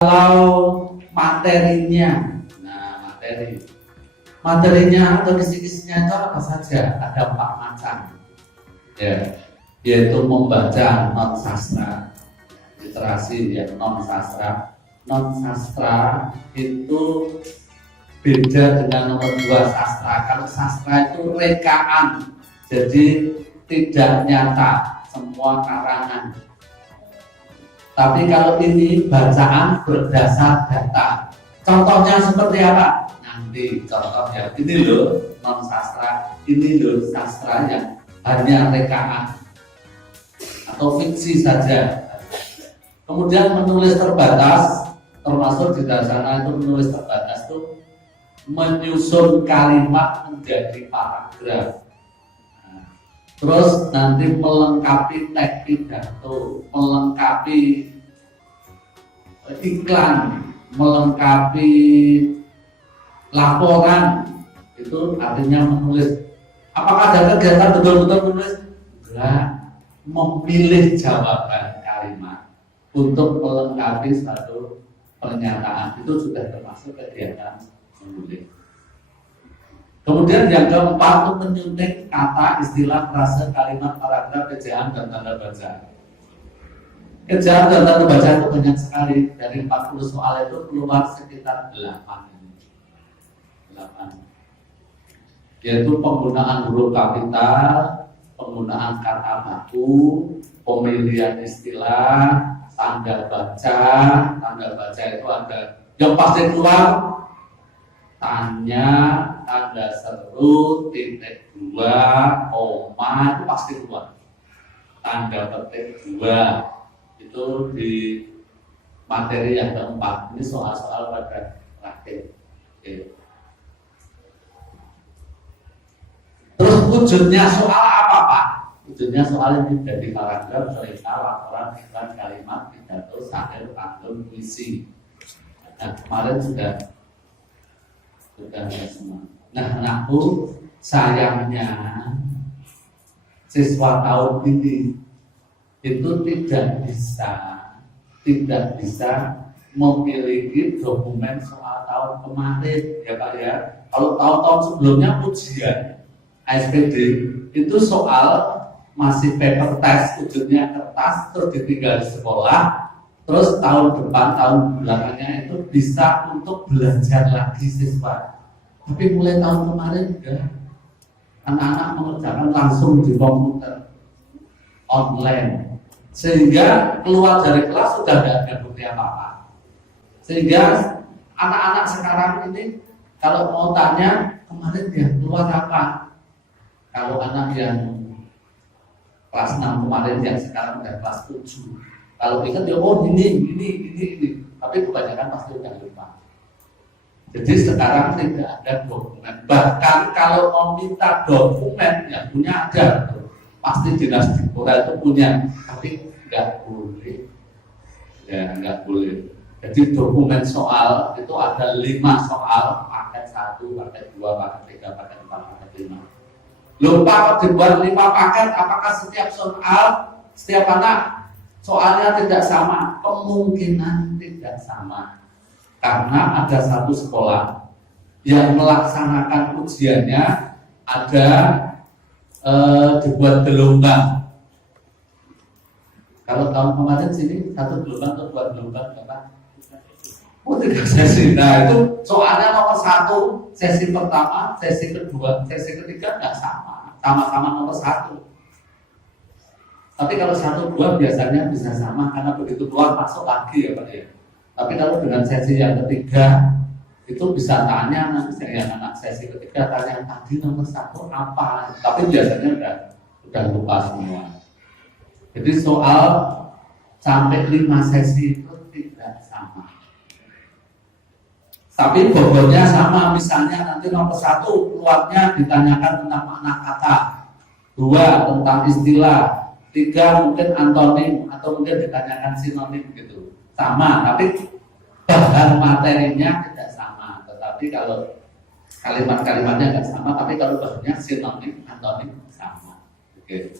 Kalau materinya, materinya atau kisi-kisinya itu apa saja? Ada 4 macam, ya, yaitu membaca non sastra, literasi yang non sastra. Non sastra itu beda dengan nomor 2 sastra. Kalau sastra itu rekaan, jadi tidak nyata, semua karangan. Tapi kalau ini bacaan berdasar data. Contohnya seperti apa? Nanti contohnya ini loh non sastra, ini loh sastra yang hanya rekaan atau fiksi saja. Kemudian menulis terbatas, termasuk di dalam sana itu menulis terbatas itu menyusun kalimat menjadi paragraf. Terus nanti melengkapi teks pidato, melengkapi iklan, melengkapi laporan, itu artinya menulis. Apakah ada kegiatan betul-betul menulis? Enggak, memilih jawaban kalimat untuk melengkapi satu pernyataan, itu sudah termasuk kegiatan menulis. Kemudian yang keempat itu menyunting kata, istilah, frase, kalimat, paragraf, ejaan, dan tanda baca. Ejaan dan tanda baca itu banyak sekali. Dari 40 soal itu keluar sekitar 8. Yaitu penggunaan huruf kapital, penggunaan kata baku, pemilihan istilah, tanda baca. Tanda baca itu ada yang pasti keluar tanya, tanda seru, titik 2, koma, itu pasti keluar. Tanda petik 2 itu di materi yang keempat. Ini soal-soal pada terakhir. Oke. Terus wujudnya soal apa, Pak? Wujudnya soal yang dari paragraf, cerita, laporan, iklan, kalimat, pidato, syair, pantun, puisi. Nah, kemarin sudah semua. Nah, anakku, sayangnya siswa tahun ini itu tidak bisa memiliki dokumen soal tahun kemarin, ya Pak ya. Kalau tahun-tahun sebelumnya ujian SPD itu soal masih paper test, wujudnya kertas, terus ditinggal di sekolah. Terus tahun depan, tahun belakangnya itu bisa untuk belajar lagi siswa. Tapi mulai tahun kemarin juga anak-anak mengerjakan langsung di komputer online, sehingga keluar dari kelas sudah tidak ada bukti apa-apa. Sehingga anak-anak sekarang ini kalau mau tanya kemarin dia keluar apa, kalau anak yang kelas 6 kemarin yang sekarang udah kelas 7, kalau ingat ya, oh ini. Tapi kebanyakan pasti udah lupa. Jadi sekarang tidak ada dokumen. Bahkan kalau mau minta dokumen, yang punya ada, pasti dinas Dikora itu punya, tapi nggak boleh. Ya nggak boleh. Jadi dokumen soal itu ada 5 soal, paket 1, paket 2, paket 3, paket 4, paket 5. Lupa kalau dibuat 5 paket, apakah setiap soal, setiap anak soalnya tidak sama? Kemungkinan tidak sama, karena ada satu sekolah yang melaksanakan ujiannya ada dibuat gelombang. Kalau tahun kemarin sini 1 gelombang atau 2 gelombang berapa? 3 sesi. Nah itu soalnya nomor 1 sesi pertama, sesi kedua, sesi ketiga nggak sama, sama-sama nomor 1. Tapi kalau 1, 2 biasanya bisa sama karena begitu keluar masuk lagi ya Pak ya. Tapi kalau dengan sesi yang ketiga itu bisa tanya nanti yang anak sesi ketiga tanya tadi nomor 1 apa. Tapi biasanya udah lupa semua. Jadi soal sampai 5 sesi itu tidak sama. Tapi bobotnya sama. Misalnya nanti nomor 1 keluarnya ditanyakan tentang makna kata, 2 tentang istilah, 3 mungkin antonim atau mungkin ditanyakan sinonim gitu. Sama, tapi bahan materinya tidak sama. Tetapi kalau kalimat-kalimatnya nggak sama, tapi kalau bahannya sinonim, antonim sama. Oke.